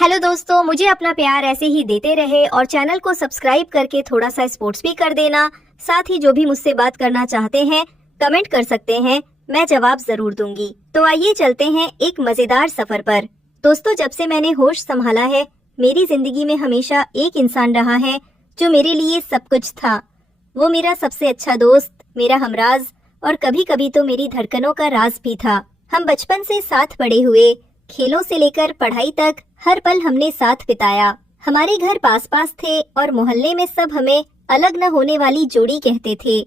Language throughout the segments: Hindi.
हेलो दोस्तों, मुझे अपना प्यार ऐसे ही देते रहे और चैनल को सब्सक्राइब करके थोड़ा सा सपोर्ट्स भी कर देना। साथ ही जो भी मुझसे बात करना चाहते हैं कमेंट कर सकते हैं, मैं जवाब जरूर दूंगी। तो आइए चलते हैं एक मजेदार सफर पर। दोस्तों, जब से मैंने होश संभाला है मेरी जिंदगी में हमेशा एक इंसान रहा है जो मेरे लिए सब कुछ था। वो मेरा सबसे अच्छा दोस्त, मेरा हमराज और कभी कभी तो मेरी धड़कनों का राज भी था। हम बचपन से साथ बड़े हुए, खेलों से लेकर पढ़ाई तक हर पल हमने साथ बिताया। हमारे घर पास पास थे और मोहल्ले में सब हमें अलग न होने वाली जोड़ी कहते थे।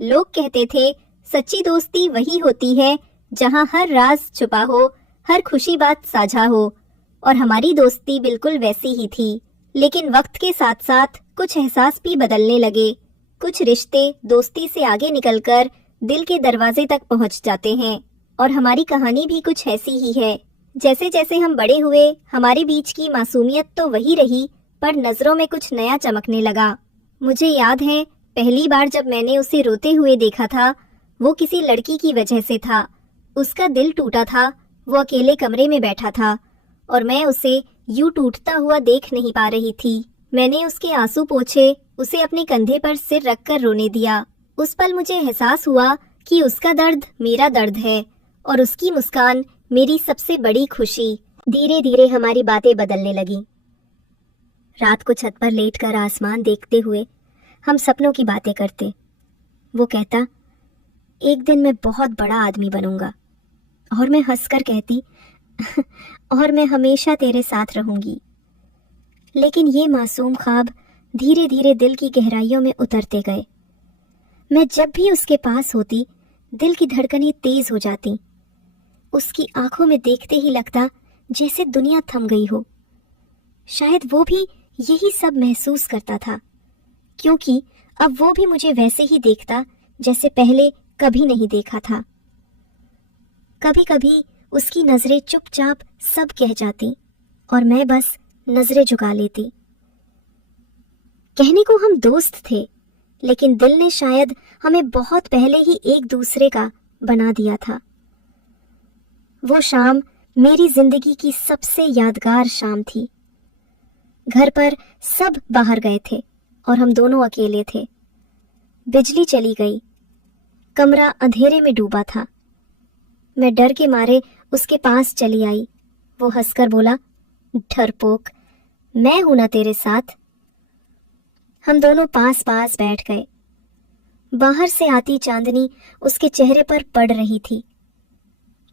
लोग कहते थे सच्ची दोस्ती वही होती है जहां हर राज छुपा हो, हर खुशी बात साझा हो। और हमारी दोस्ती बिल्कुल वैसी ही थी। लेकिन वक्त के साथ साथ कुछ एहसास भी बदलने लगे। कुछ रिश्ते दोस्ती से आगे निकलकर दिल के दरवाजे तक पहुंच जाते हैं। और हमारी कहानी भी कुछ ऐसी ही है। जैसे जैसे हम बड़े हुए हमारे बीच की मासूमियत तो वही रही, पर नजरों में कुछ नया चमकने लगा। मुझे याद है पहली बार जब मैंने उसे रोते हुए देखा था, वो किसी लड़की की वजह से था। उसका दिल टूटा था, वो अकेले कमरे में बैठा था और मैं उसे यूं टूटता हुआ देख नहीं पा रही थी। मैंने उसके आंसू पोंछे, उसे अपने कंधे पर सिर रखकर रोने दिया। उस पल मुझे एहसास हुआ कि उसका दर्द मेरा दर्द है और उसकी मुस्कान मेरी सबसे बड़ी खुशी। धीरे धीरे हमारी बातें बदलने लगी। रात को छत पर लेटकर आसमान देखते हुए हम सपनों की बातें करते। वो कहता एक दिन मैं बहुत बड़ा आदमी बनूंगा, और मैं हंसकर कहती और मैं हमेशा तेरे साथ रहूंगी। लेकिन ये मासूम ख्वाब धीरे धीरे दिल की गहराइयों में उतरते गए। मैं जब भी उसके पास होती दिल की धड़कनें तेज हो जाती। उसकी आंखों में देखते ही लगता जैसे दुनिया थम गई हो। शायद वो भी यही सब महसूस करता था, क्योंकि अब वो भी मुझे वैसे ही देखता जैसे पहले कभी नहीं देखा था। कभी कभी उसकी नजरें चुपचाप सब कह जाती और मैं बस नजरें झुका लेती। कहने को हम दोस्त थे, लेकिन दिल ने शायद हमें बहुत पहले ही एक दूसरे का बना दिया था। वो शाम मेरी जिंदगी की सबसे यादगार शाम थी। घर पर सब बाहर गए थे और हम दोनों अकेले थे। बिजली चली गई, कमरा अंधेरे में डूबा था। मैं डर के मारे उसके पास चली आई। वो हंसकर बोला, डरपोक, मैं हूं ना तेरे साथ। हम दोनों पास पास बैठ गए। बाहर से आती चांदनी उसके चेहरे पर पड़ रही थी।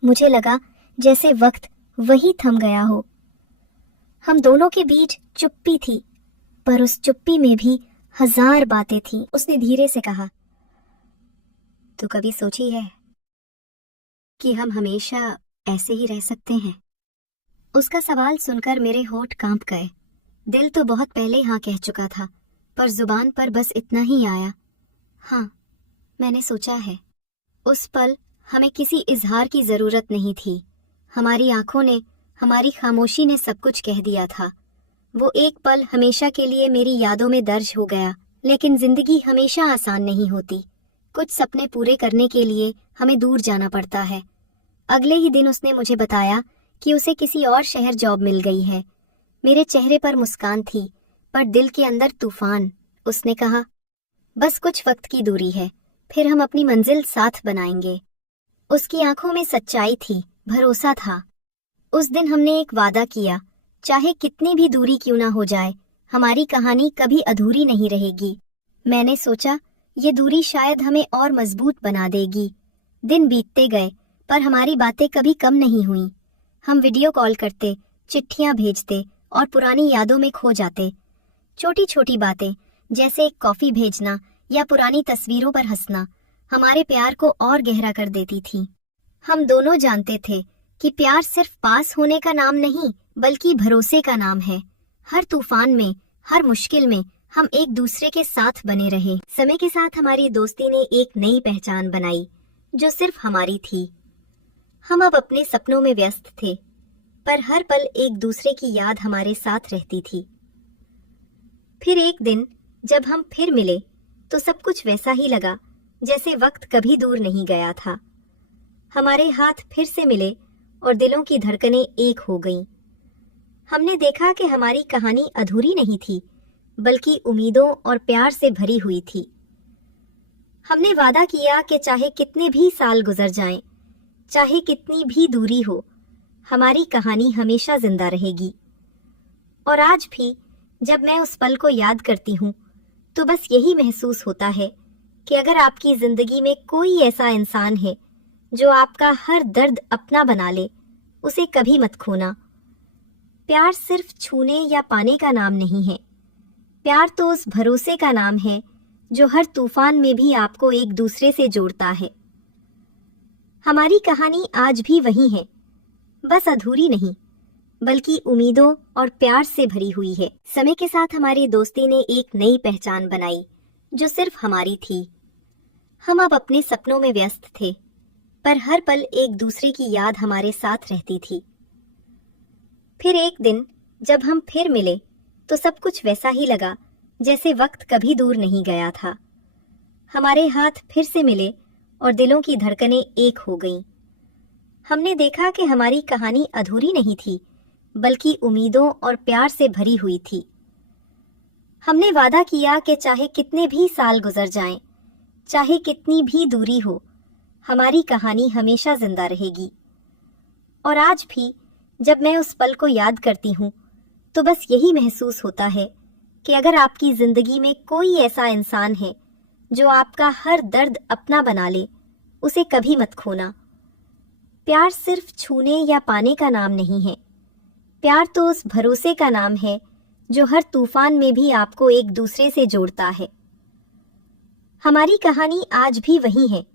मुझे लगा जैसे वक्त वही थम गया हो। हम दोनों के बीच चुप्पी थी, पर उस चुप्पी में भी हजार बातें थीं। उसने धीरे से कहा, तू कभी सोची है कि हम हमेशा ऐसे ही रह सकते हैं? उसका सवाल सुनकर मेरे होंठ कांप गए। दिल तो बहुत पहले हाँ कह चुका था, पर जुबान पर बस इतना ही आया, हाँ, मैंने सोचा है। उस पल हमें किसी इजहार की जरूरत नहीं थी। हमारी आंखों ने, हमारी खामोशी ने सब कुछ कह दिया था। वो एक पल हमेशा के लिए मेरी यादों में दर्ज हो गया। लेकिन जिंदगी हमेशा आसान नहीं होती। कुछ सपने पूरे करने के लिए हमें दूर जाना पड़ता है। अगले ही दिन उसने मुझे बताया कि उसे किसी और शहर जॉब मिल गई है। मेरे चेहरे पर मुस्कान थी, पर दिल के अंदर तूफान। उसने कहा, बस कुछ वक्त की दूरी है, फिर हम अपनी मंजिल साथ बनाएंगे। उसकी आंखों में सच्चाई थी, भरोसा था। उस दिन हमने एक वादा किया, चाहे कितनी भी दूरी क्यों ना हो जाए, हमारी कहानी कभी अधूरी नहीं रहेगी। मैंने सोचा ये दूरी शायद हमें और मजबूत बना देगी। दिन बीतते गए, पर हमारी बातें कभी कम नहीं हुई। हम वीडियो कॉल करते, चिट्ठियां भेजते और पुरानी यादों में खो जाते। छोटी छोटी बातें जैसे एक कॉफी भेजना या पुरानी तस्वीरों पर हंसना हमारे प्यार को और गहरा कर देती थी। हम दोनों जानते थे कि प्यार सिर्फ पास होने का नाम नहीं, बल्कि भरोसे का नाम है। हर तूफान में, हर मुश्किल में हम एक दूसरे के साथ बने रहे। समय के साथ हमारी दोस्ती ने एक नई पहचान बनाई, जो सिर्फ हमारी थी। हम अब अपने सपनों में व्यस्त थे, पर हर पल एक दूसरे की याद हमारे साथ रहती थी। फिर एक दिन जब हम फिर मिले, तो सब कुछ वैसा ही लगा जैसे वक्त कभी दूर नहीं गया था। हमारे हाथ फिर से मिले और दिलों की धड़कनें एक हो गईं। हमने देखा कि हमारी कहानी अधूरी नहीं थी, बल्कि उम्मीदों और प्यार से भरी हुई थी। हमने वादा किया कि चाहे कितने भी साल गुजर जाएं, चाहे कितनी भी दूरी हो, हमारी कहानी हमेशा जिंदा रहेगी। और आज भी जब मैं उस पल को याद करती हूँ तो बस यही महसूस होता है कि अगर आपकी जिंदगी में कोई ऐसा इंसान है जो आपका हर दर्द अपना बना ले, उसे कभी मत खोना। प्यार सिर्फ छूने या पाने का नाम नहीं है। प्यार तो उस भरोसे का नाम है जो हर तूफान में भी आपको एक दूसरे से जोड़ता है। हमारी कहानी आज भी वही है, बस अधूरी नहीं, बल्कि उम्मीदों और प्यार से भरी हुई है। समय के साथ हमारी दोस्ती ने एक नई पहचान बनाई जो सिर्फ हमारी थी। हम अब अपने सपनों में व्यस्त थे, पर हर पल एक दूसरे की याद हमारे साथ रहती थी। फिर एक दिन जब हम फिर मिले तो सब कुछ वैसा ही लगा जैसे वक्त कभी दूर नहीं गया था। हमारे हाथ फिर से मिले और दिलों की धड़कनें एक हो गईं। हमने देखा कि हमारी कहानी अधूरी नहीं थी, बल्कि उम्मीदों और प्यार से भरी हुई थी। हमने वादा किया कि चाहे कितने भी साल गुजर जाएं, चाहे कितनी भी दूरी हो, हमारी कहानी हमेशा जिंदा रहेगी। और आज भी जब मैं उस पल को याद करती हूँ तो बस यही महसूस होता है कि अगर आपकी जिंदगी में कोई ऐसा इंसान है जो आपका हर दर्द अपना बना ले, उसे कभी मत खोना। प्यार सिर्फ छूने या पाने का नाम नहीं है। प्यार तो उस भरोसे का नाम है जो हर तूफान में भी आपको एक दूसरे से जोड़ता है। हमारी कहानी आज भी वही है,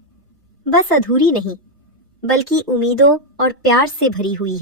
बस अधूरी नहीं, बल्कि उम्मीदों और प्यार से भरी हुई है।